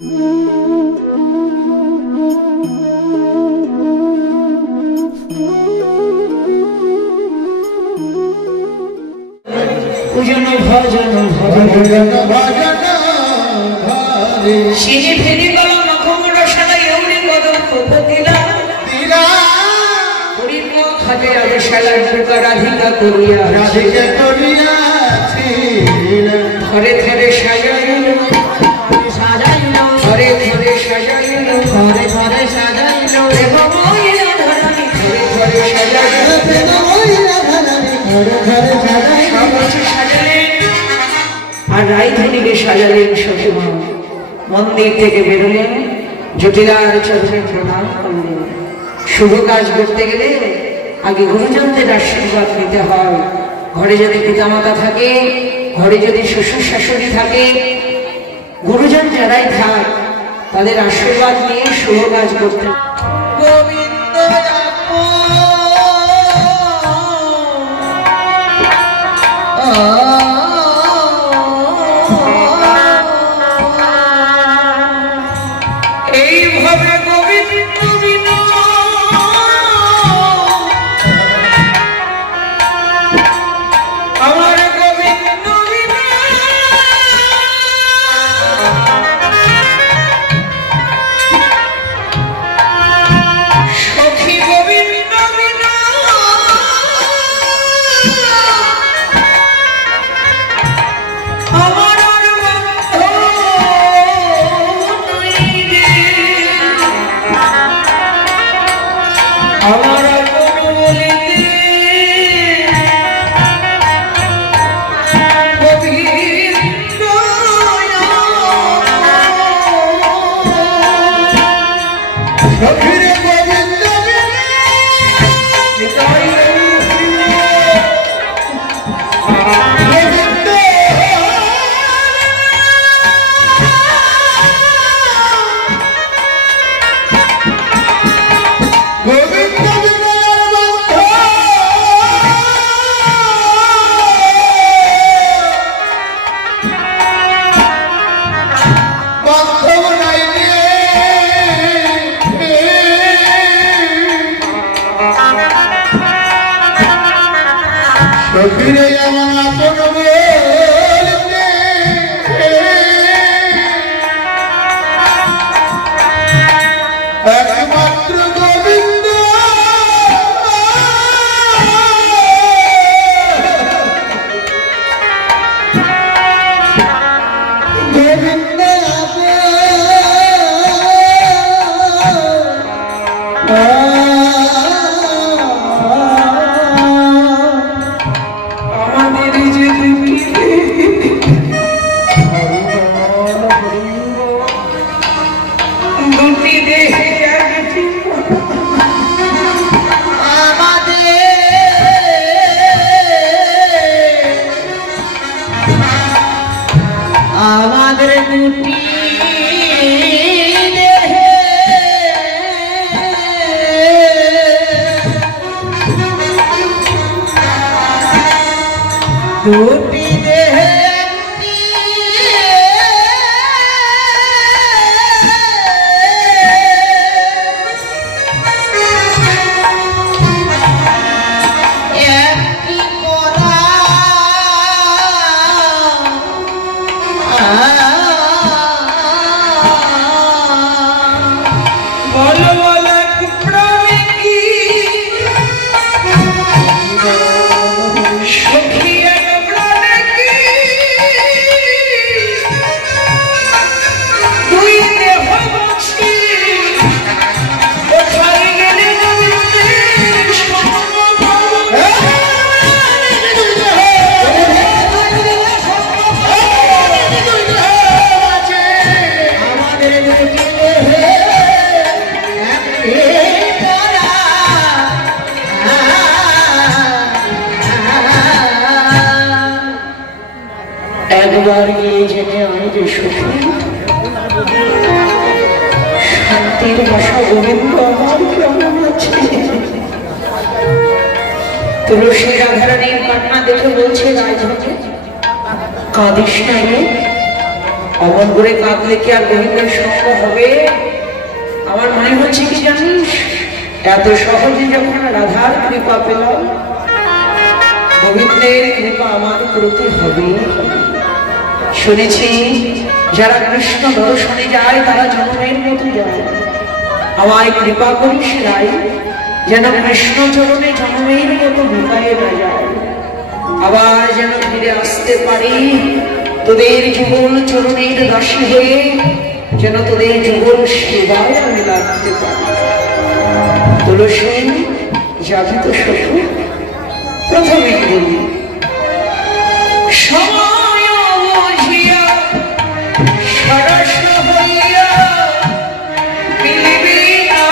ভজন ভজন ভজন ভজন সিঁড়ি ফেরি গলা মাখমুড় সাদা ইউরি কদম উপদিলা দিলা হরির মুখ হাতে আগে শালার দুর্গা রাধিকা করিয়া ঘরে ঘরে সাজাইল সাজাইল ঘরে ঘরে সাজাইল ঘরে ঘরে সাজাইল এবং মহিলা ধরানি ঘরে ঘরে সাজাইল ঘরে ঘরে সাজাইল আর রায়ধনীকে সাজালেন শ্বশুমা মন্দির থেকে বেরোলেন জটিলার চরণে প্রণাম করলেন শুভ কাজ করতে গেলে আগে গুরুজনদের আশীর্বাদ নিতে হয় ঘরে যদি পিতামাতা থাকে ঘরে যদি শ্বশুর শাশুড়ি থাকে গুরুজন যারাই থাক তাদের আশীর্বাদ নিয়ে শুভ কাজ করতে গোবিন্দ এইভাবে গোবিন্দ বিনা আমার গোবিন্দ বিনা সখী গোবিন্দ বিনা আমার আমার কোনো বলিতে গোবিন্দ সখীরে গোবিন্দ সখীরে আমার আপন বলতে একমাত্র গোবিন্দ গোবিন্দ আমাদের দুটি দুটি দেহে একবার গিয়ে জেনে আমি যে সুখী শান্তির বাসা গোবিন্দ আমার কেমন আছে তুলসী রাধারানীর কান্না দেখে বলছে রাজভকে কাঁদিস না রে অমন করে কাঁদলে কি আর গোবিন্দের সঙ্গ হবে? আমার মনে হচ্ছে কি জানিস, এত সহজে যখন রাধার কৃপা পেলাম, গোবিন্দের কৃপা আমার প্রতি হবে। শুনেছি যারা কৃষ্ণ দর্শনে যায় তারা জন্মের মতো যায়। আমায় কৃপা করিস রাই, যেন কৃষ্ণ চরণে জন্মের মতো ঢুকায় না যায়, আবার যেন ফিরে আসতে পারি তোদের যুগল চরণের দাসী হয়ে, যেন তোদের যুগল সেবায় আমি লাগতে পারি। তুলসী যাবি তো শ্বশুর? প্রথমে বলি সময় বুঝিয়া সরস হইয়া বিলিবি না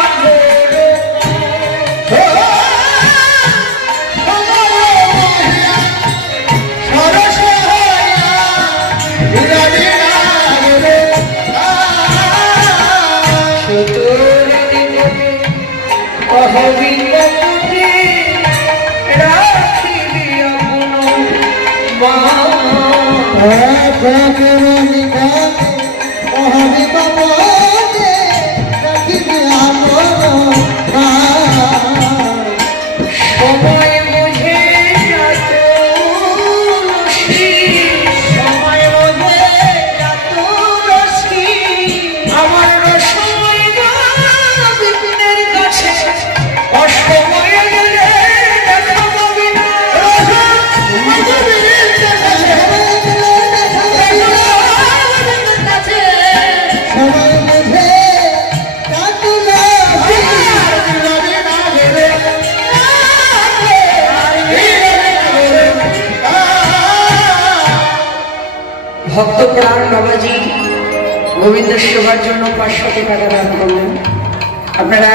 ভক্তপ্রাণ বাবাজি গোবিন্দ সেবার জন্য 500 টাকা দান করলেন। আপনারা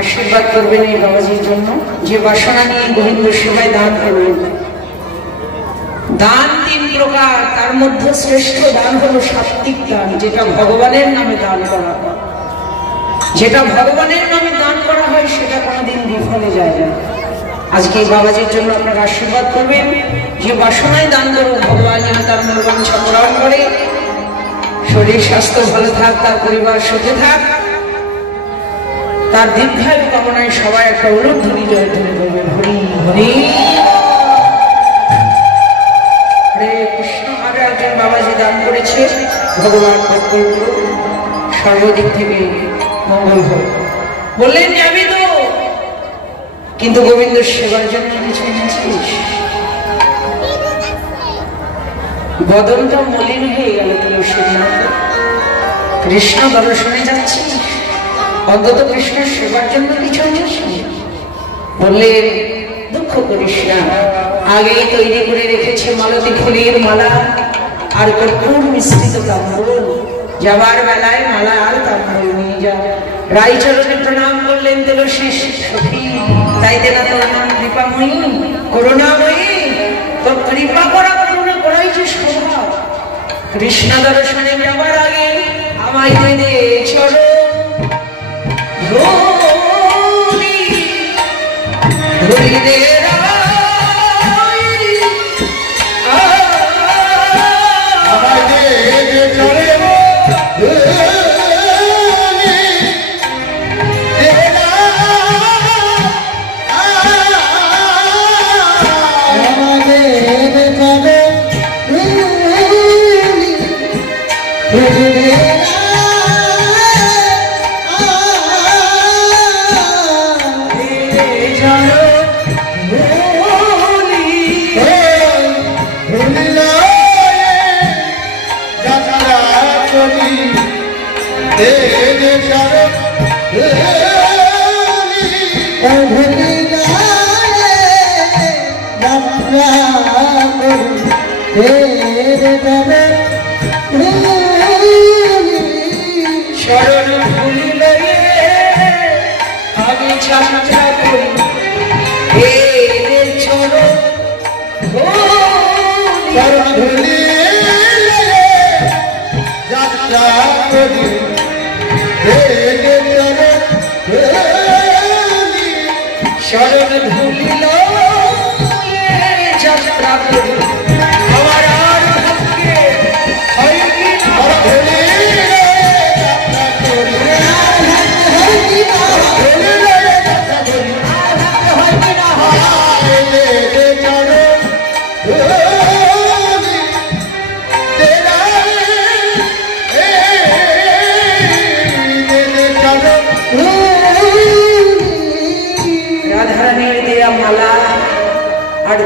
আশীর্বাদ করবেন এই বাবাজির জন্য, যে বাসনা নিয়ে গোবিন্দ সেবায় দান করবেন। দান 3 প্রকার, তার মধ্যে শ্রেষ্ঠ দান হলো সাত্বিক দান, যেটা ভগবানের নামে দান করা হয়। যেটা ভগবানের নামে দান করা হয় সেটা কোনোদিন বিফলে যায় না। আজকে বাবাজির জন্য আপনারা আশীর্বাদ করবেন, যে বাসনায় দান করো ভগবান যেন তার মনোবাঞ্ছা পূরণ করে, শরীর স্বাস্থ্য ভালো থাক, তার পরিবার সুখে থাক, তার দীর্ঘায়ু কামনায় সবাই একটা উলুধ্বনি জয় ধরে দেবেন। হরি হরি হরে কৃষ্ণ। আরো একজন বাবাজি দান করেছে, ভগবান ভক্ত সর্বদিক থেকে মঙ্গল হোক। বললেন যাবি তো, কিন্তু গোবিন্দ সেবার জন্য কিছু নিয়েছিস? বদনটা মলিন হয়ে গেল তুলসীর নাম। কৃষ্ণ দর্শনে যাচ্ছিস, অন্তত কৃষ্ণ সেবার জন্য কিছু নিয়েছিস? বললেন দুঃখ করিস না, আগেই তৈরি করে রেখেছে মালতী ফুলের মালা আর কর্পূর মিশ্রিত তাম্বুল। যাবার বেলায় মালা আর তাম্বুল নিয়ে যা। রায়চরণে প্রণাম করলেন তুলসী সখী, তাই দেনা তোর নাম কৃপাময়ী করুণাময়ী, তোর কৃপা করা করুণা করাই যে স্বভাব। কৃষ্ণ দর্শনে যাবার আগে আমায় দে চলো ধরি দে আমার আর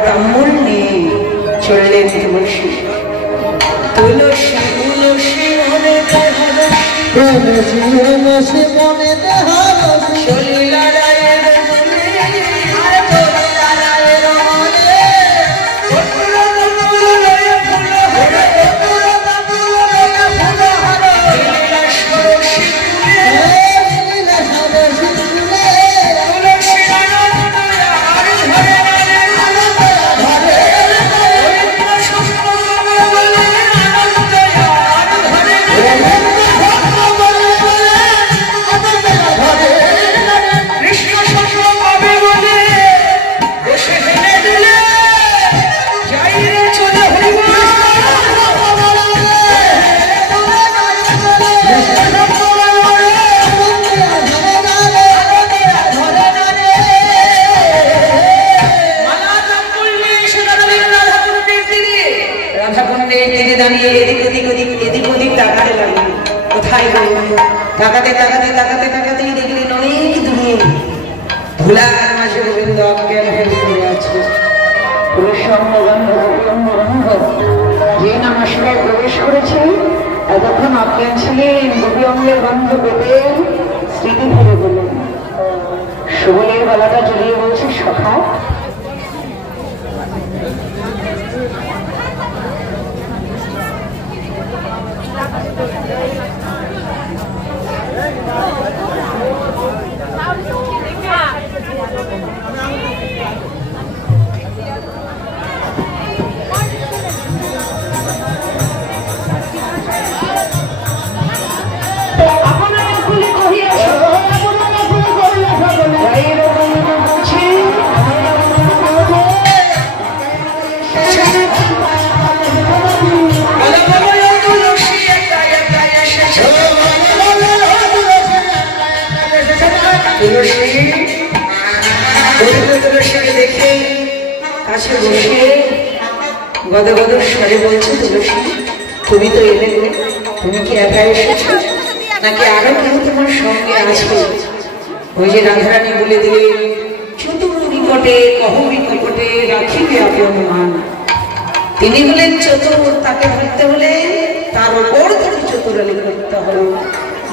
তাম্বুল নিয়ে চললেন তুলসী। তুলসী তুলসী মনে তুলসী তুলসী মনে চলিলা রায়ের মনে চলিলা রায়ের মনে তাকাতে তাকাতে তাকাতে তাকাতেই দেখলেন অনেক দূরে ধুলার মাঝে গোবিন্দ অজ্ঞান হয়ে পড়ে আছে। যে নমস্কার প্রবেশ করেছে এতক্ষণ অজ্ঞান ছিলেন, গোপী অঙ্গের গন্ধ পেতেন, স্মৃতি ফিরে বললেন। সুবলের গলাটা জড়িয়ে বলছে, সখা দেখে কাছে বসে গদগদ স্বরে বলছে, তুলসী তুমি তো এলে, তুমি কি একা এসেছো নাকি আরো কেউ তোমার সঙ্গে আছে? ওই যে রাধারানী বলে দিলে, চতুর নিকটে কহ নিকটে রাখিবে আপন মান। তিনি বলেন চতুর, তাকে ধরতে হলে তার ওপর ধরে চতুরালি করতে হবে,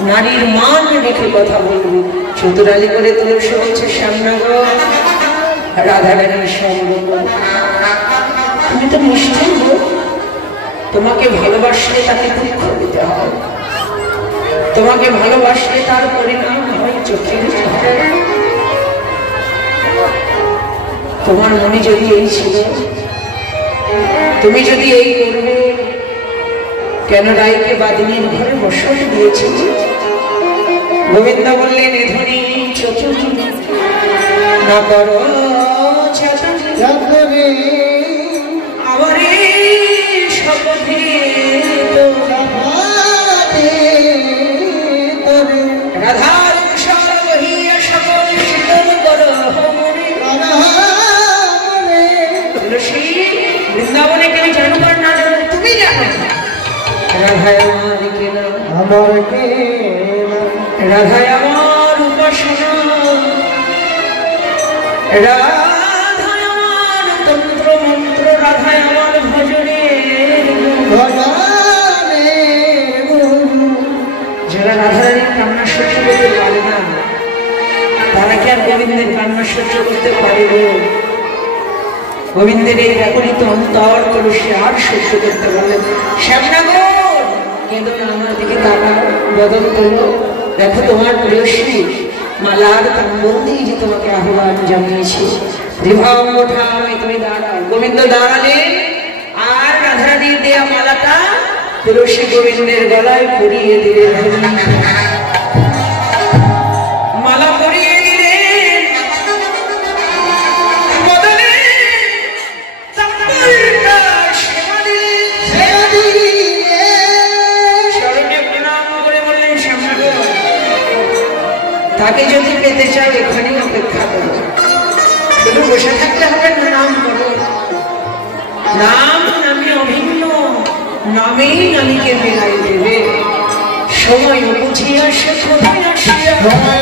নারীর মান রেখে কথা বলবে। চতুরালি করে তুলসী বলছে, শ্যামনগর রাধারানীর সঙ্গ তুমি তো নিষ্ঠুর, তোমাকে ভালোবাসলে তাকে দুঃখ দিতে হবে, তোমাকে ভালোবাসলে তার পরিণাম হয় চোখের জল। তোমার মনে যদি এই ছিল, তুমি যদি এই করবে, কেন রায়কে বাদিনীর ঘরে বসত দিয়েছিল? গোবিন্দ বললেন, এ ধনী চতুর না করো আমার শপথে রাধার বহিয়া সকল শীতল করো তুলসী। বৃন্দাবনে কেউ জানুক আর না জানুক, তুমি জানো রাধায় আমার কেনা, আমার রাধায় আমার উপাসনা, রাধায় আমার তন্ত্র মন্ত্র, রাধায় আমার ভজনে। যারা রাধারানীর কান্না সহ্য করতে পারে না, তারা কি আর গোবিন্দের কান্না সহ্য করতে পারবে? গোবিন্দের এই ব্যাকুলিত অন্তর তুলসী আর সহ্য করতে পারলেন। শ্যামনগর কেঁদো না, আমার দিকে তাকাও, বদন তোলো, দেখো তোমার প্রিয়শ্রী মালার তাম্বুল দিয়ে যে তোমাকে আহ্বান জানিয়েছি। বিভাব ওঠায় তুমি দাঁড়াও। গোবিন্দ দাঁড়ালেন, আর রাধারানীর দেয়া মালাটা তুলসী গোবিন্দের গলায় পরিয়ে দিলেন। মালা পরিয়ে দিলেন, বদনে তাম্বুলটা সেবা দিলেন, চরণে প্রণাম করে বললেন, শ্যামনগর তাকে যদি পেতে চাও এখানে অপেক্ষা করো, শুধু বসে থাকতে হবে না, নাম করো। নাম নামে অভিন্ন, নামেই নামীকে মেলাই দেবে। সময় বুঝিয়া সে কোথায় আসিয়া, সময়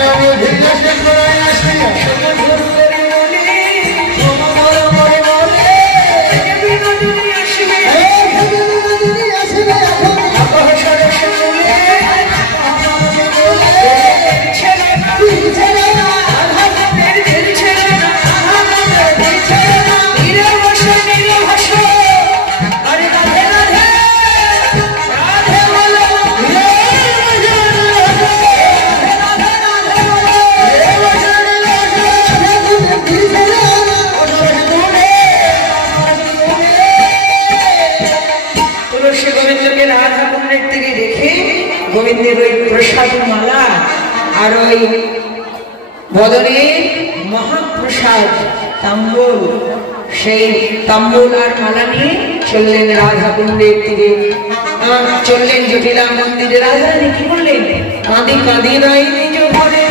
সুস্বাদু মালা আর ওই বদনের মহাপ্রসাদ তাম্বুল, সেই তাম্বুল আর মালা নিয়ে চললেন রাধা কুণ্ডের তীরে, চললেন জটিলা মন্দিরে। রাধা কি বললেন? কাঁদি কাঁদি নাই নিজ ঘরে,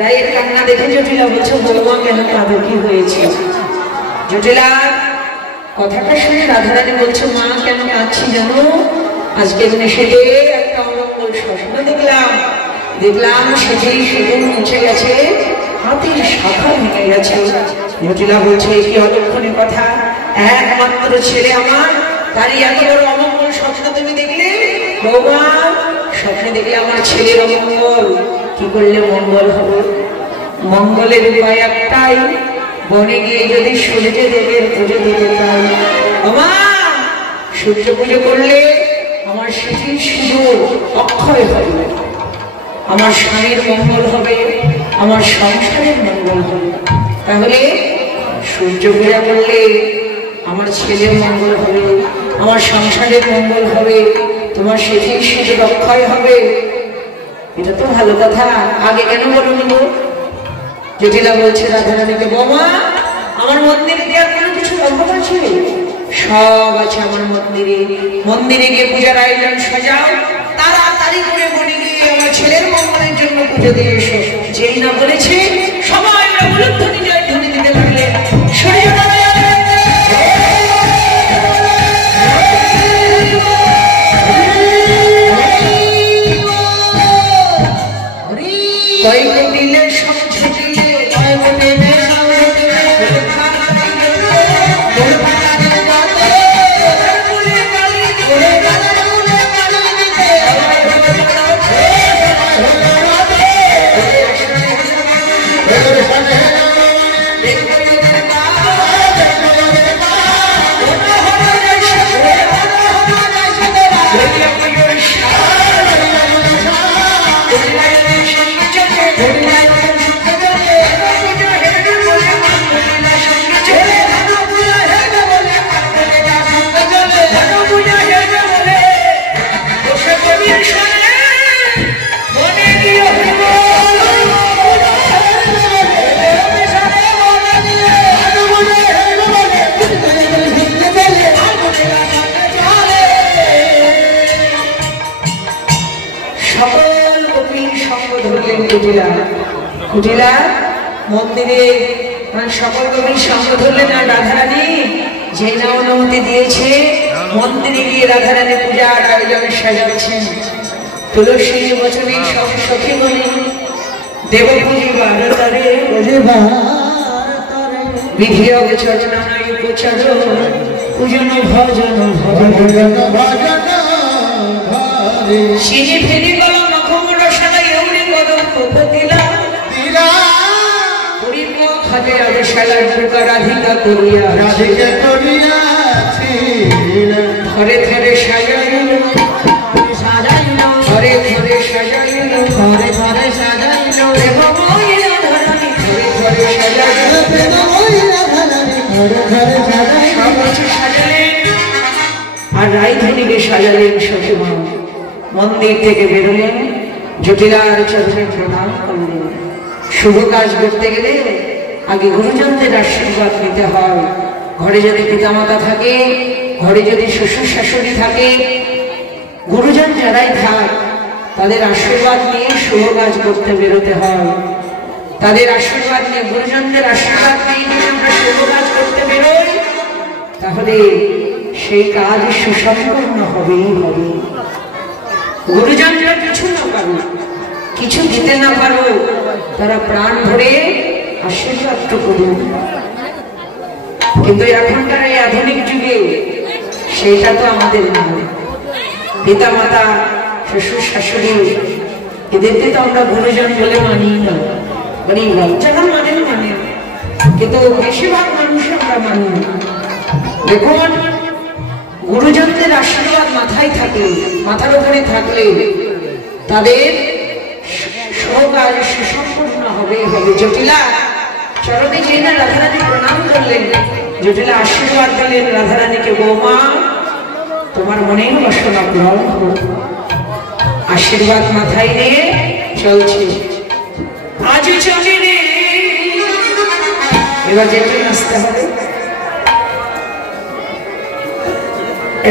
রায়ের কান্না দেখে জটিলা বলছে, বৌমা কেন কাঁদো, কি হয়েছে? জটিলা কথাটা শুনে রাধারানী বলছে, মা কেন কাঁদছি জানো? আজকে সেটে একটা অমঙ্গল স্বপ্ন দেখলাম সেটাই শুধু মুছে গেছে, হাতের শাখা ভেঙে গেছে। জটিলা বলছে, কি অলক্ষণের কথা, একমাত্র ছেলে আমার, তারই এত বড় অমঙ্গল স্বপ্ন তুমি দেখলে? বৌমা, স্বপ্নে দেখলে আমার ছেলের অমঙ্গল, কি করলে মঙ্গল হবে? মঙ্গলের উপায় একটাই, বনে গিয়ে যদি সূর্য দেবের পুজো দিতে পাই। মা, সূর্য পুজো করলে আমার স্মৃতির সুযোগ অক্ষয় হবে, আমার স্বামীর মঙ্গল হবে, আমার সংসারের মঙ্গল হবে। তাহলে সূর্য পূজা করলে আমার ছেলের মঙ্গল হবে, আমার সংসারের মঙ্গল হবে, তোমার স্মৃতির সুযোগ অক্ষয় হবে। এটা তো ভালো কথা, আগে কেন বলুন? জটিলা বলছে রাধারানীকে, বৌমা আমার মন্দিরে দেওয়ার কোনো কিছু অভাব আছে? সব আছে আমার মন্দিরে। মন্দিরে গিয়ে পূজার আয়োজন সাজাও, তাড়াতাড়ি করে বনে গিয়ে আমার ছেলের মঙ্গলের জন্য পুজো দিয়ে এসো। যেই না বলেছে সবাই ধ্বনি জয় ধ্বনি দিতে লাগলেন। কুটিলা মন্দিরে সকল কবির সঙ্গ ধরলেন। আর রাধারানী যে না অনুমতি দিয়েছে, মন্দিরে গিয়ে রাধারানী পূজার আয়োজনে সাজাচ্ছেন। তুলসী বচনে সব সখী বলে দেব পূজিবার তারে বিধি অবচরণা নাই প্রচার পূজন ভজন ভজন সিঁড়ি ফেরি গলা নখমোড়া সাদা ইউরি কদম দিলা পরিপক্ষ হাতে আদেশ শালার পোকা রাধিকা করিয়া ঘরে ঘরে সাজাইল ঘরে ঘরে সাজাইল ঘরে ঘরে সাজাইল আর রায়ধনীকে সাজালেন সতীমা। মন্দির থেকে বেরোলেন, জটিলার চরণে প্রণাম করলেন। শুভ কাজ করতে গেলে আগে গুরুজনদের আশীর্বাদ নিতে হয়। ঘরে যদি পিতামাতা থাকে, ঘরে যদি শ্বশুর শাশুড়ি থাকে, গুরুজন যারাই থাক তাদের আশীর্বাদ নিয়ে শুভ কাজ করতে বেরোতে হয়। তাদের আশীর্বাদ নিয়ে, গুরুজনদের আশীর্বাদ নিয়ে যদি আমরা শুভ কাজ করতে বেরোই তাহলে সেই কাজ সুসম্পন্ন হবেই হবে। গুরুজনরা কিছু না পারো, কিছু দিতে না পারো, তারা প্রাণ ভরে আশীর্বাদ তো করুন। কিন্তু এখনকার এই আধুনিক যুগে সেইটা তো আমাদের নয়। পিতা মাতা, শ্বশুর শাশুড়ি, এদেরকে তো আমরা গুরুজন বলে মানি না, মানে যারা মানেন মানে, কিন্তু বেশিরভাগ মানুষ আমরা মানি না। দেখুন, গুরুজনদের আশীর্বাদ মাথায় থাকলে, মাথার উপরে থাকলে তাদের সহকার সুসম্পন্ন হবে হবে। জটিলা চরণে যে না রাধারানী প্রণাম করলেন, জটিলা আশীর্বাদ দিলেন রাধারানীকে, বৌমা তোমার মনেই বাসনা পূরণ হোক। আশীর্বাদ মাথায় নিয়ে চলছে, আজ চলে রে। এবার যেতে আসতে হবে।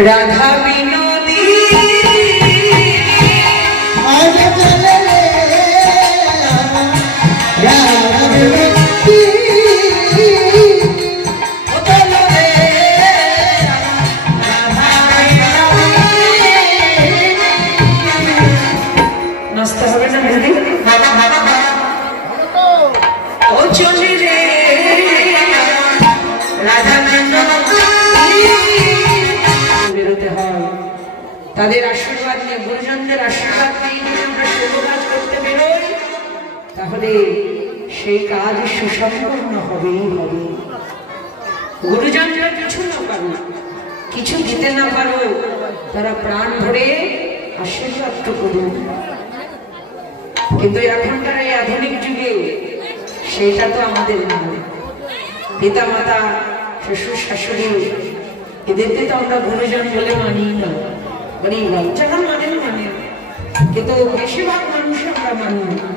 রাধা বিনোদী নাচতে হবে না দিদি? ও চলে রে রাধা বেরোতে হয়। তাদের আশীর্বাদ নিয়ে, গুরুজনদের আশীর্বাদ নিয়ে যদি আমরা শুভ কাজ করতে বেরোই তাহলে সেই কাজ সুসম্পন্ন হবেই হবে। গুরুজনরা কিছু না পারো, কিছু দিতে না পারো, তারা প্রাণ ভরে আশীর্বাদ তো করুন। কিন্তু এখনকার এই আধুনিক যুগে সেইটা তো আমাদের নয়। পিতা মাতা, শ্বশুর শাশুড়ি, এদেরকে তো আমরা গুরুজন বলে মানি না, মানে যারা মানেন মানে, কিন্তু বেশিরভাগ মানুষ আমরা মানি না।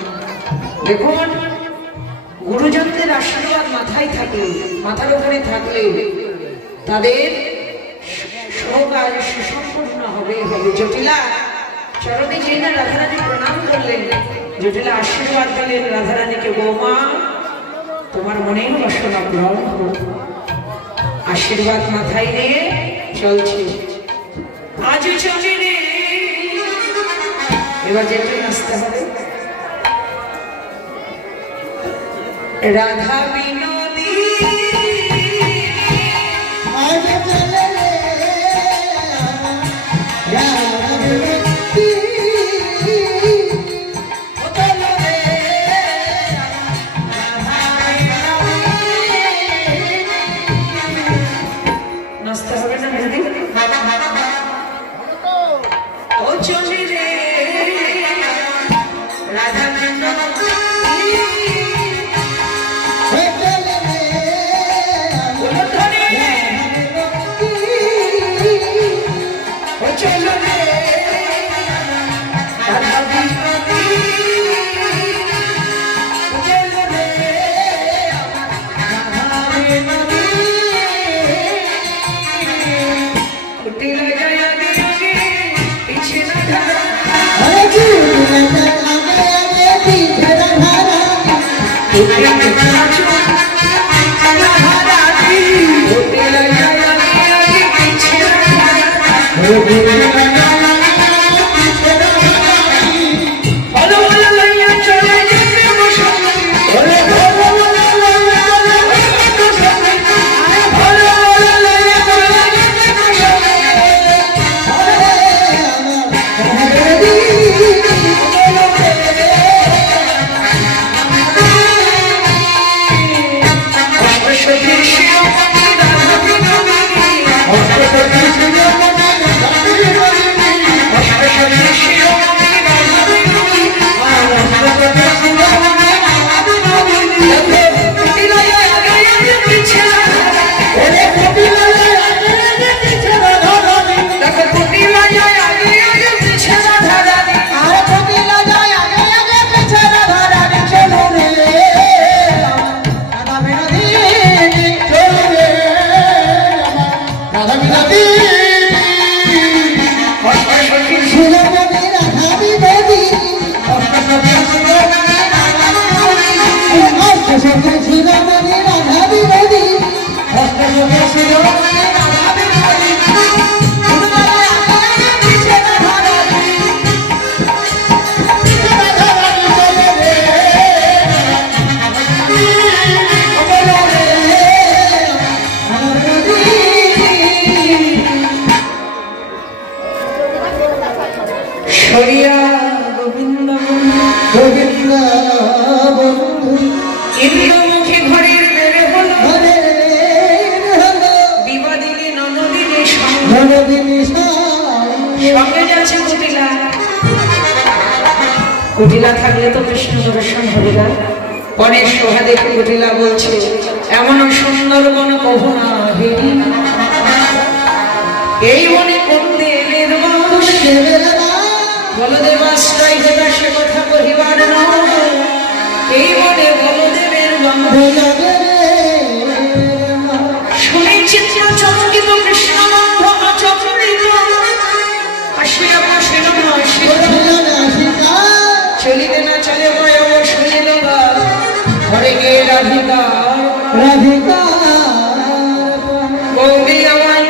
দেখুন, গুরুজনদের আশীর্বাদ মাথায় থাকলে, মাথার উপরে থাকলে তাদের সহকার সুসম্পন্ন হবে হবে। জটিলা চরণে যে না রাধারানী প্রণাম করলেন, জটিলা আশীর্বাদ দিলেন রাধারানীকে, বৌমা তোমার মনেই বাসনা পূরণ হোক। আশীর্বাদ মাথায় নিয়ে চলছে, আজ চলে রে। এবার যেতে আসতে হবে। রাধা বিনোদী নাচতে হবে না দিদি? ও চলে রে রাধা কুটিলা থাকলে তো কৃষ্ণ দর্শন হবে না। পরে শোভা দেখে কুটিলা বলছে, এমন সুন্দর মন কহু না হেরি, এই মনে কোন দেবের বলদেব আশ্রয় দেবা সে কথা কহিবার নয়, এই মনে বলদেবের শুনে চিত্র চমকিত কৃষ্ণ চমকিত আসিয়া বসিল না চলিতে না চলে বয় শুনিল ঘরে গিয়ে রাধিকা রাধিকা গৌরী আমার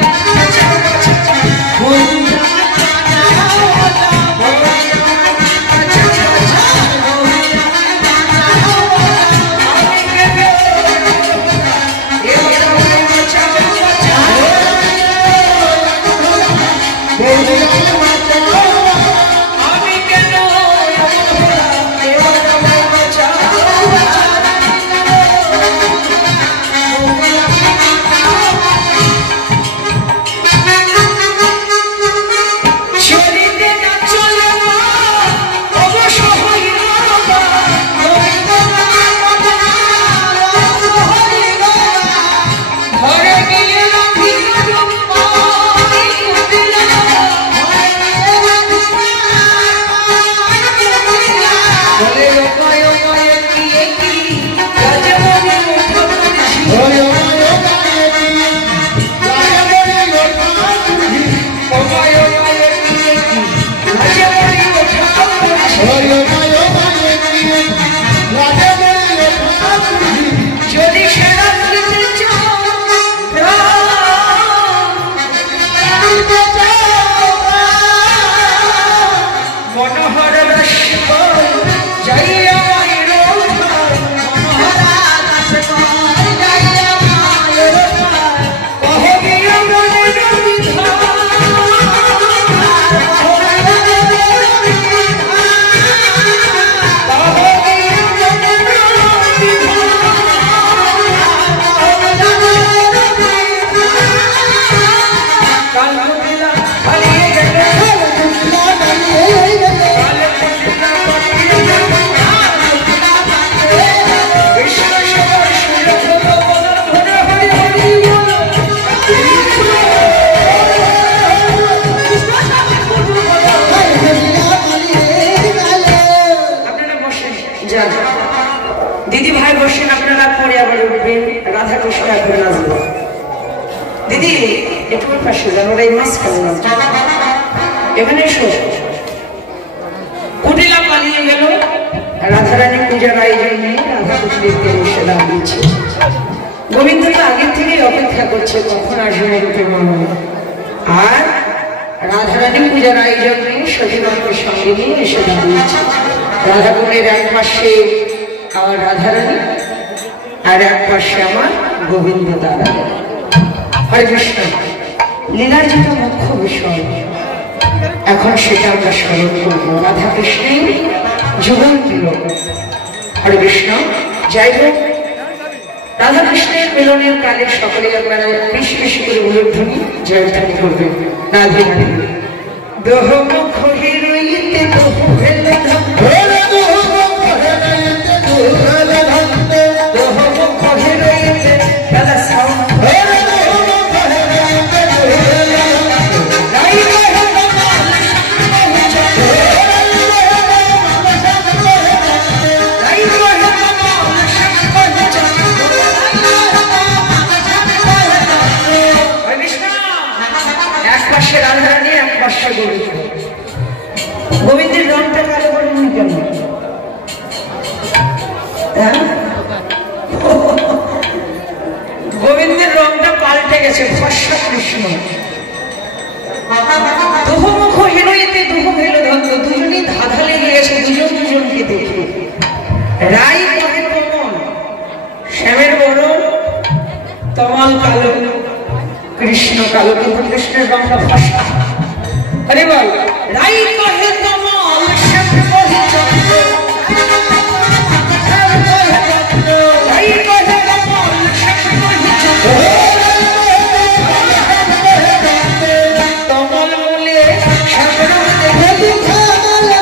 दीदी भाई बसें अपनारा पड़े आबार उठबेन राधा कृष्ण এখন নাচবো दीदी একটু পাশে যান ওরা এই মাছ খাবে না এখানে এসো কুটিলা পালিয়ে গেল রাধারানী পূজার আয়োজনে রাধা কৃষ্ণকে বসে দাঁড়িয়েছে গোবিন্দ তো আগে থেকেই অপেক্ষা করছে কখন আসবে রূপে মামা আর রাধারানী পূজার আয়োজনে সতীগণকে সঙ্গে নিয়ে এসে দাঁড়িয়েছে রাধাকুণ্ডের এক পাশে আমার রাধারানী আর এক পাশে আমার গোবিন্দ দাদা হরে কৃষ্ণ লীলার যেটা মুখ্য বিষয় এখন সেটা আমরা স্মরণ করবো রাধা কৃষ্ণের জীবন প্রিয় হরে কৃষ্ণ যাই হোক রাধা কৃষ্ণের মিলনের কালে সকলে আপনারা বেশি বেশি করে উল্লেখধ্বনি জয়ধ্বনি করবেন রাধে রাধে দোহ মুখ হিরইতে দোহ হেলে গোবিন্দের রংটা কালো করেন কেন গোবিন্দের রংটা পাল্টে গেছে ফর্সা কৃষ্ণ দুহমুখ হিরোইতে দুহ হেল ধন্য দুজনই ধাঁধা লেগে গেছে দুজন দুজনকে দেখে রাই কহে কমল শ্যামের বড় তমাল কালো কৃষ্ণ কালো কিন্তু কৃষ্ণের রংটা ফর্সা अरे भाई राई कहे कमाल श्याम कहे चंद्र राई कहे कमाल श्याम कहे चंद्र तमल मूले श्याम रंग देखा मूले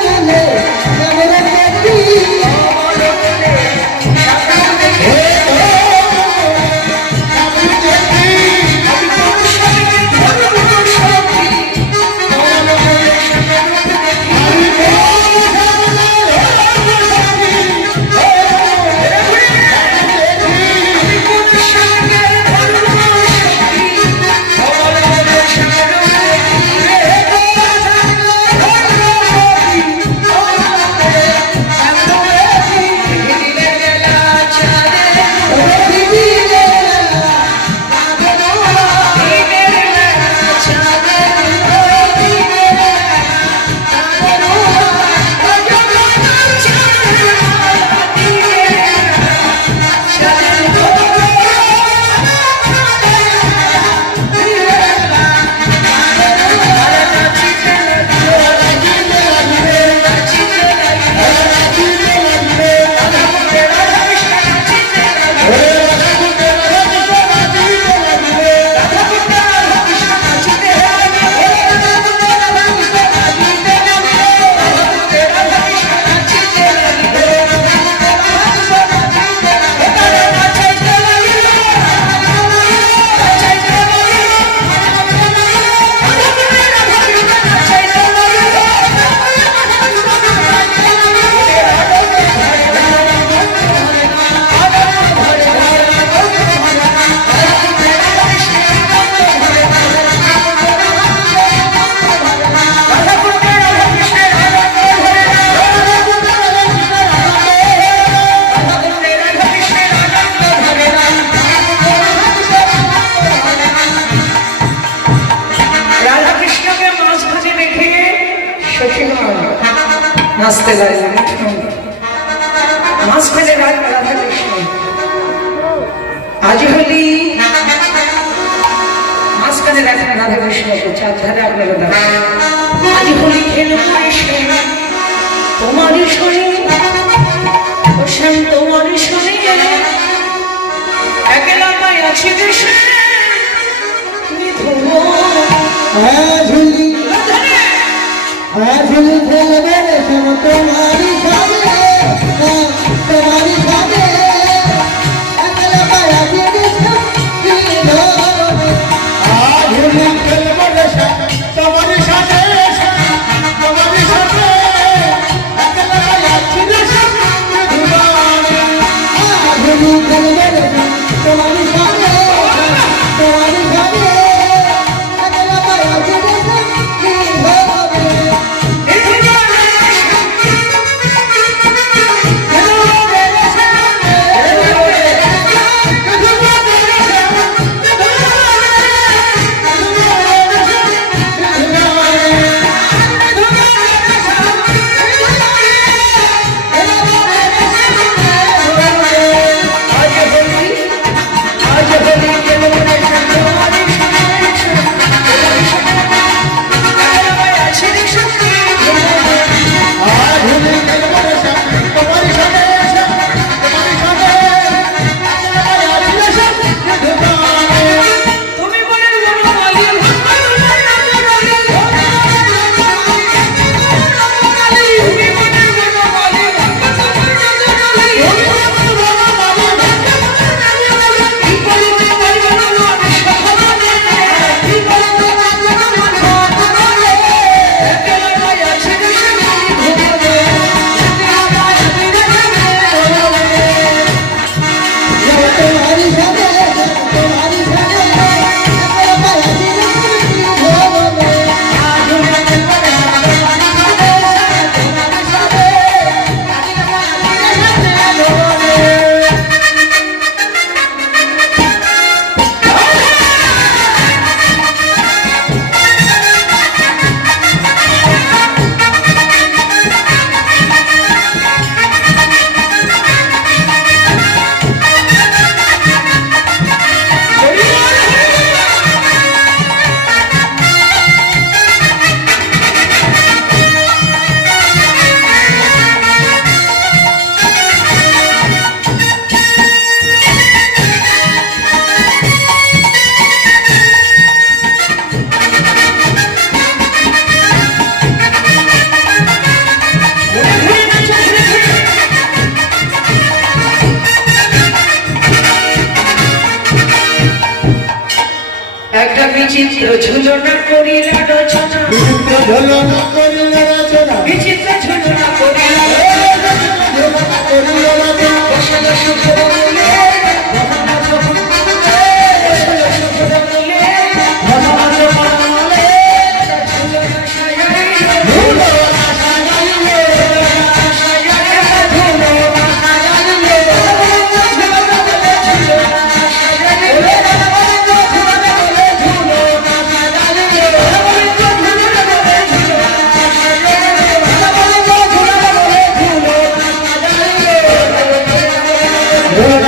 নাচতে লাগলেন মাঝখানে রাধা কৃষ্ণ আজ হলি মাঝখানে রাখেন রাধা কৃষ্ণকে চারধারে আপনাকে দেখেন আজ হলি খেলো তোমারই শরীর বসেন তোমারই শরীর একলা পাই আছি দেশে তুমি ধরো আঝুলি খেলবে তোমারই সাথে তোমারই সাথে একলা পাই আছি দেশে আঝুলি খেলবে তোমারই সাথে তোমারই সাথে একলা পাই আছি দেশে আঝুলি খেলবে তোমারই সাথে তোমারই সাথে একলা পাই আছি দেশে একটা বিচিত্র ঝুলনা করিল রচনা বিচিত্র ঝুলনা করিল রচনা বিচিত্র ঝুলনা করিল বসল সুখের মূলে বসল সুখের মূলে ভগবান মনে ঝুলনা সাজাইল ঝুলনা সাজাইল Oh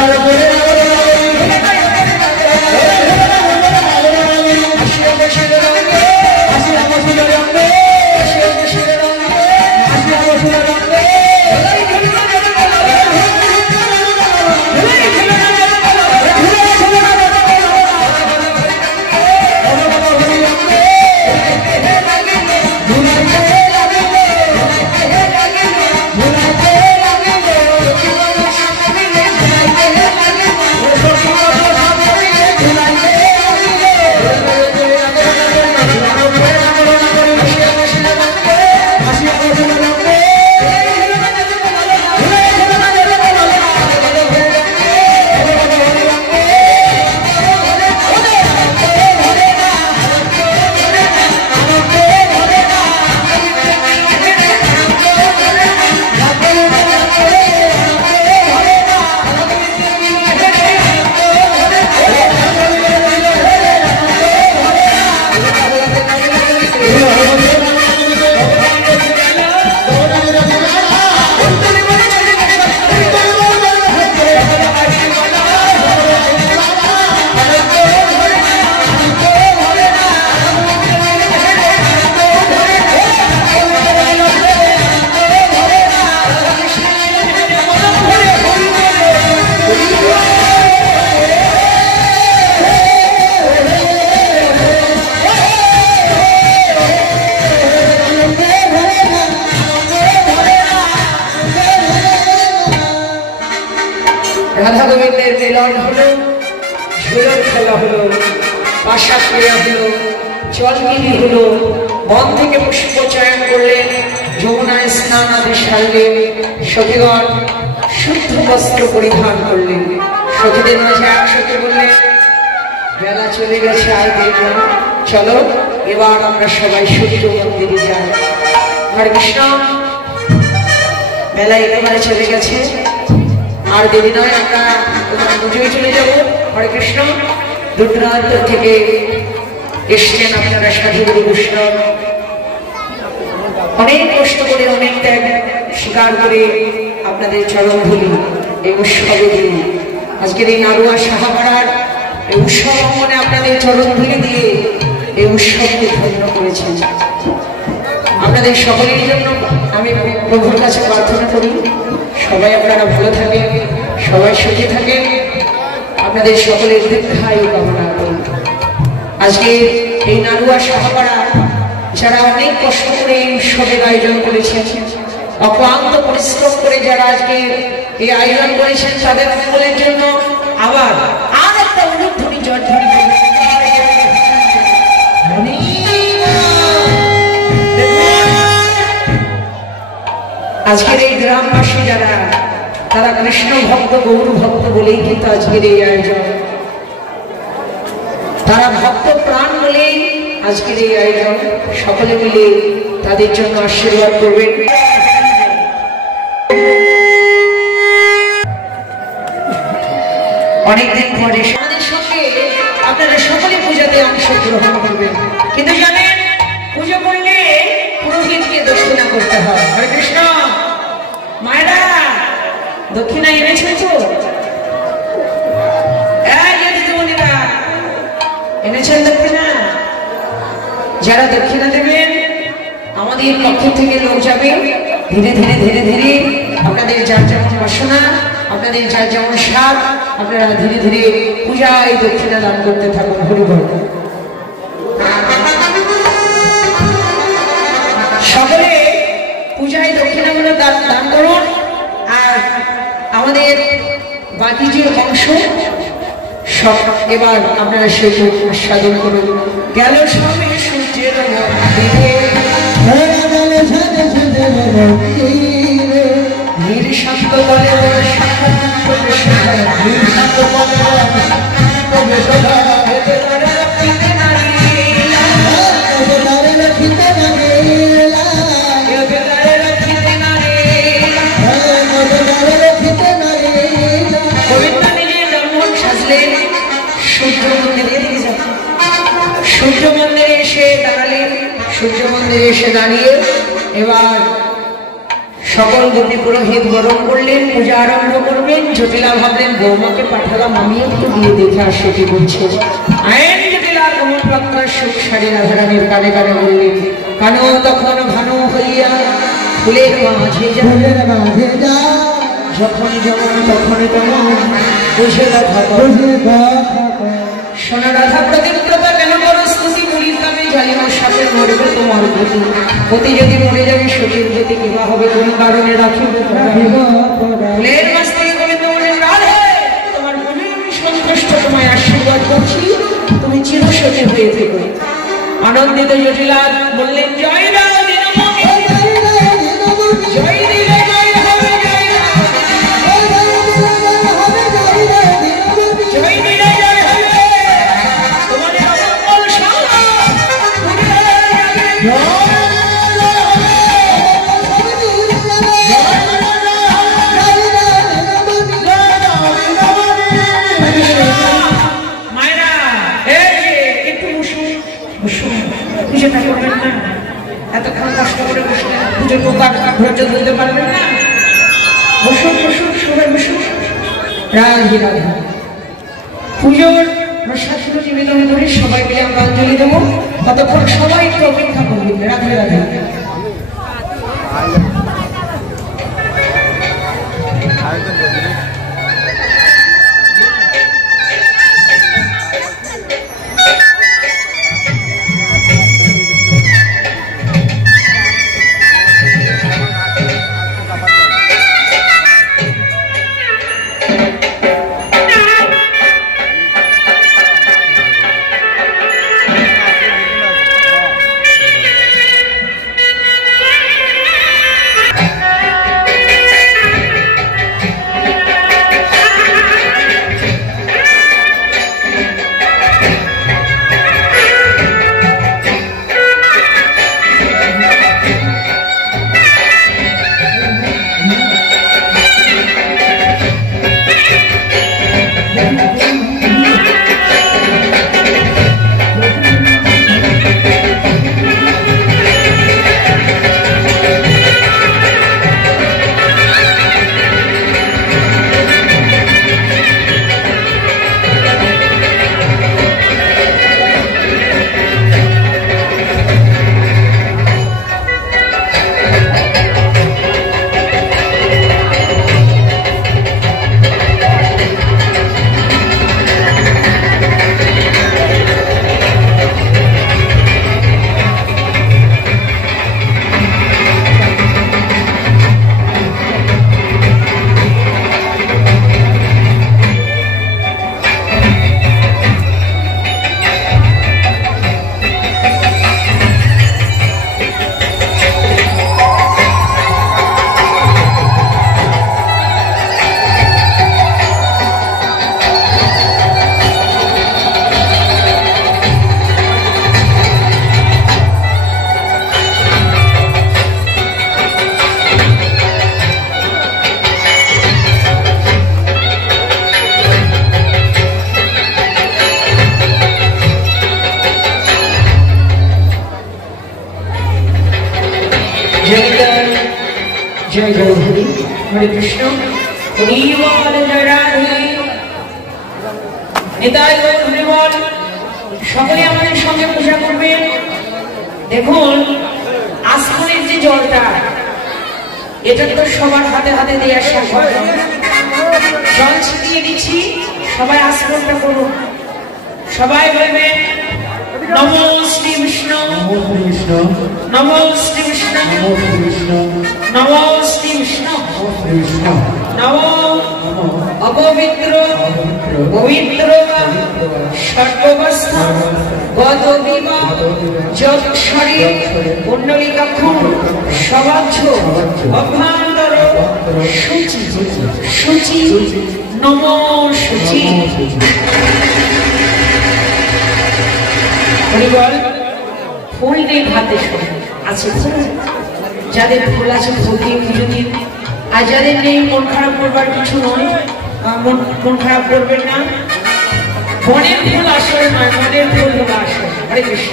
পাশা ক্রিয়া হলো, জলবিধি হলো, বন থেকে পুষ্প চয়ন করলেন, যমুনায় স্নান আদি সারলেন, সখীগণ শুদ্ধ বস্ত্র পরিধান করলেন। সখীদের মাঝে একসাথে বললেন, বেলা চলে গেছে, আর দেরি না, চলো এবার আমরা সবাই সূর্য মন্দিরে যাই। হরে কৃষ্ণ। বেলা একেবারে চলে গেছে, আর দেরি নয়, আমরা পুজোয় চলে যাব। হরে কৃষ্ণ। দূরান্ত থেকে এসছেন আপনারা সাধুগুরু বৈষ্ণব, অনেক কষ্ট করে, অনেক ত্যাগ স্বীকার করে আপনাদের চরণ ধুলি এই উৎসবে দিন। আজকের এই নাড়ুয়া সাহাপাড়ার এই উৎসব অঙ্গনে আপনাদের চরণ ধুলি দিয়ে এই উৎসবকে ধন্য করেছেন। আপনাদের সকলের জন্য আমি প্রভুর কাছে প্রার্থনা করি, সবাই আপনারা ভালো থাকেন, সবাই সুখে থাকেন, আপনাদের সকলের দীর্ঘায়ু কামনা করি। আজকে এই নাড়ুয়া সাহাপাড়া যারা অনেক কষ্ট করে এই উৎসবের আয়োজন করেছেন, অক্লান্ত পরিশ্রম করে যারা আজকে এই আয়োজন করেছেন, তাদের মঙ্গলের জন্য আবার আর একটা উলুধ্বনি জয়ধ্বনি আজকের এই গ্রামবাসী যারা, তারা কৃষ্ণ ভক্ত, গৌর ভক্ত বলেই কিন্তু আজকের এই আয়োজন, তারা ভক্ত প্রাণ বলেই আজকের এই আয়োজন। সকলে মিলে তাদের জন্য আশীর্বাদ করবেন। অনেকদিন পরে আমাদের সঙ্গে আপনারা সকলে পূজাতে অংশগ্রহণ করবেন, কিন্তু জানেন পুজো করলে পুরোহিতকে দক্ষিণা করতে হয়। হরে কৃষ্ণ। মায়েরা দক্ষিণা এনেছেন তো? এনেছেন দক্ষিণা? যারা দক্ষিণা দেবেন, আমাদের পক্ষ থেকে লোক যাবে, ধীরে ধীরে ধীরে ধীরে আপনাদের যার যেমন বাসনা, আপনাদের যার যেমন স্বাদ, আপনারা ধীরে ধীরে পূজায় দক্ষিণা দান করতে থাকুন। হরিবল। সকলে পূজায় দক্ষিণাগুলো দান করুন, আর আমাদের বাকি যে অংশ সব এবার আপনারা সেই সাধন করুন। গেল সবে সূর্যের নিঃশান্ত বলে সূর্য মন্দিরে এসে দাঁড়ালেন। সূর্য মন্দিরে এসে দাঁড়িয়ে এবার সকল গতি পুরোহিত বরণ করলেন, পূজা আরম্ভ করবেন। জটিলা ভাবলেন, বৌমাকে পাঠালাম, আমি একটু দিয়ে দেখে আর সেটি বলছে। আইন জটিলা কোমল প্রকার সুখ সারি রাধারানীর কানে কানে বললেন, কানো তখন ভানো হইয়া ফুলের মাঝে যা, যখন যেমন তখন তেমন বুঝে কথা শোনা রাধা প্রতিব্রতা কেন বড় স্তুতি মুড়ির দামে জালিম সাথে মরবে তোমার গতি, গতি যদি মরে যাবে সতীর গতি কিবা হবে, কোন কারণে রাখিব ফুলের মাছ থেকে গোবিন্দ বলেন, রাধে তোমার মনে আমি সন্তুষ্ট, তোমায় আশীর্বাদ করছি, তুমি চিরসতী হয়ে থেকো। আনন্দিত জটিলা বললেন, জয় রাম দীনমণি, জয় দিলে জয় হবে, জয় দিলে জয় হবে, তোমাদের অমঙ্গল সংগ্রাম মায়েরা একটু বসুন, পুজোটা করবেন না, এতক্ষণ কষ্ট করে বসলে পুজোর প্রকার ধৈর্য ধরতে পারবেন না। বসুন বসুন, সবাই বসুন। রাধে রাধে। পুজোর প্রসাদগুলো নিবেদন করে সবাই মিলে আমরা অঞ্জলি দেবো, ততক্ষণ সবাই একটু অপেক্ষা করবেন। রাধে রাধে। জয় জয় হরি হরে কৃষ্ণ হরি বল জয় রাধে নিতাই গৌর হরি বল। সকলে আমাদের সঙ্গে পূজা করবেন। দেখুন আসমানের যে জলটা এটা তো সবার হাতে হাতে দেওয়া সম্ভব নয়। জল ছিটিয়ে দিচ্ছি, সবাই আসমানটা করুন। সবাই বলবেন নমো শ্রী বিষ্ণু নমো শ্রী বিষ্ণু নমো শ্রী বিষ্ণু নমো অপবিত্র পবিত্র সর্ববস্থা গত বিমা যৎসরি কুণ্ডলিকাক্ষ সবাচ্ছ অভ্যন্তর শুচি শুচি নমো শুচি। হরিবল। ফুল নেই হাতে আছে ফুল, যাদের ফুল আছে ফুল দিয়ে পুজো দিন। আর যাদের নেই মন খারাপ করবার কিছু নয়, মন খারাপ করবেন না। মনের ফুল আসলে নয়, মনের ফুল হলো আসলে। হরে কৃষ্ণ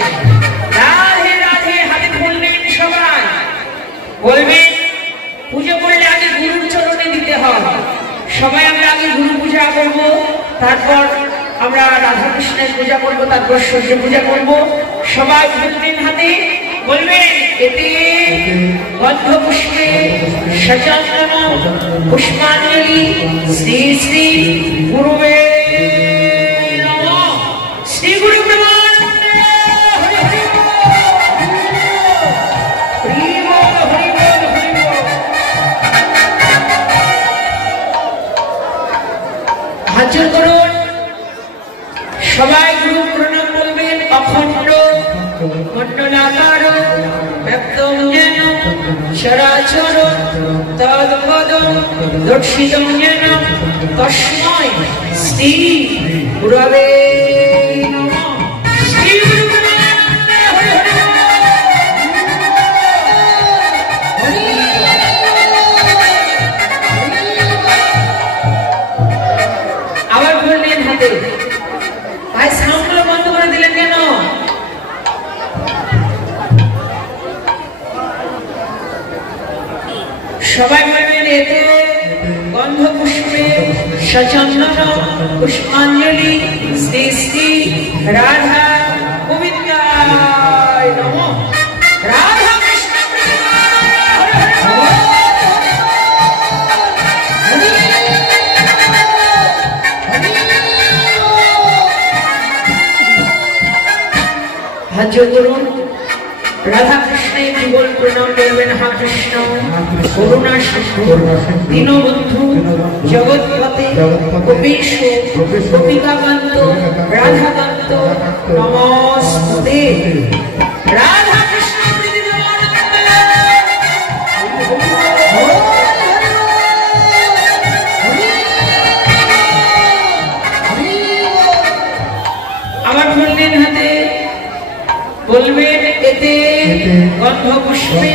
রাধে রাধে। হাতে ফুল নেই সবাই বলবেন পুজো করলে আগে গুরুর চরণে দিতে হয়। সবাই আমরা আগে গুরু পূজা করবো, তারপর আমরা রাধা কৃষ্ণের পূজা করবো, তারপর সূর্য পূজা করবো। সবাই ফুলবেন হাতে, বলবেন এতে গন্ধ পুষ্পে সচন্দন পুষ্পাঞ্জলি শ্রী শ্রী গুরুবে নমঃ। শ্রী গুরু প্রেমানন্দে হরি হরি বল হরি বল হরি বল হরি বল। হাত জোড় করুন, সবাই গুরু প্রণাম বলবেন। অখণ্ড মণ্ডলাকার ব্যক্তং যেন চরাচর তদ্পদং দর্শিতং যেন তস্मै শ্রী গুরবে নমঃ। শ্রী গুরু প্রেমানন্দে হরি হরি বল হরি বল। আবার বলবেন হাতে। ভাই সাউন্ডগুলো বন্ধ করে দিলেন কেন? সবাই বলবেন এতে গন্ধ পুষ্পে সচন্দন পুষ্পাঞ্জলি শ্রী শ্রী রাধা গোবিন্দায় নমঃ। রাধা কৃষ্ণ হাত জোড় করুন। রাধা কৃষ্ণের যুগল প্রণাম করবেন। হা কৃষ্ণ করুণা সিন্ধু দীনবন্ধু জগৎপতে গোপীশ গোপিকাকান্ত রাধাকান্ত নমস্তে। রাধা কৃষ্ণ আবার বললেন হাতে, বলবেন এতে গন্ধ পুষ্পে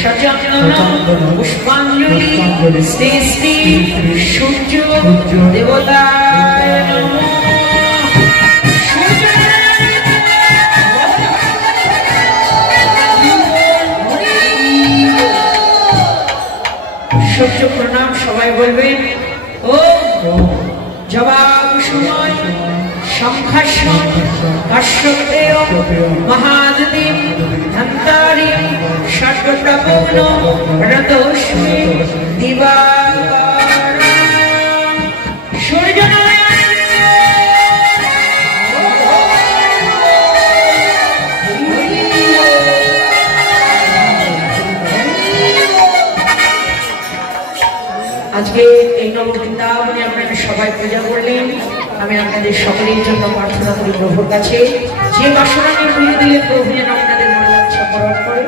সচন্দন পুষ্পাঞ্জলি শ্রী শ্রী সূর্য দেবতায় নমঃ। সূর্য প্রণাম সবাই বলবেন। ও জবাব সময় সংঘর্ষণ কাশ্যপেয় মহাদেব ধন্তারি ষট্টপ্রবণ রতোষ্মী দিবাকর সূর্যনারায়ণ। আজকে এই নববৃন্দাবনে আপনারা সবাই পূজা করলেন। আমি আপনাদের সকলের জন্য প্রার্থনা করি প্রভুর কাছে, যে বাসনা নিয়ে পুজো দিলেন প্রভু যেন আপনাদের মনে ইচ্ছা পূরণ করে।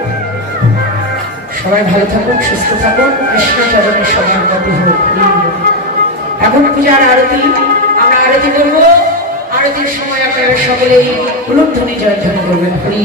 সবাই ভালো থাকুন, সুস্থ থাকুন, কৃষ্ণ চরণে সবার গতি হোক। এখন পূজার আরতি, আমরা আরতি করব। আরতির সময় আপনারা সকলেই উলুধ্বনি জয়ধ্বনি করবেন। হরি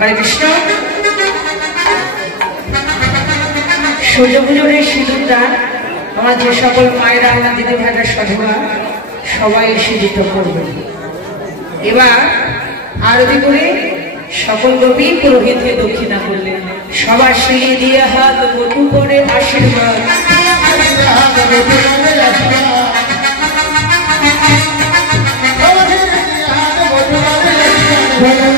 हरे कृष्ण সূর্যপুজোরের সিঁদুর দান আমার যে সকল মায়েরা আমার দিদি ভাইরা সাধুরা সবাই সিঁদুর করবে। এবার আরতি করে সকল গোপী পুরোহিতকে দক্ষিণা করলেন। সবার সিঁড়ি দিয়ে হাত বটু করে আশীর্বাদ। বলো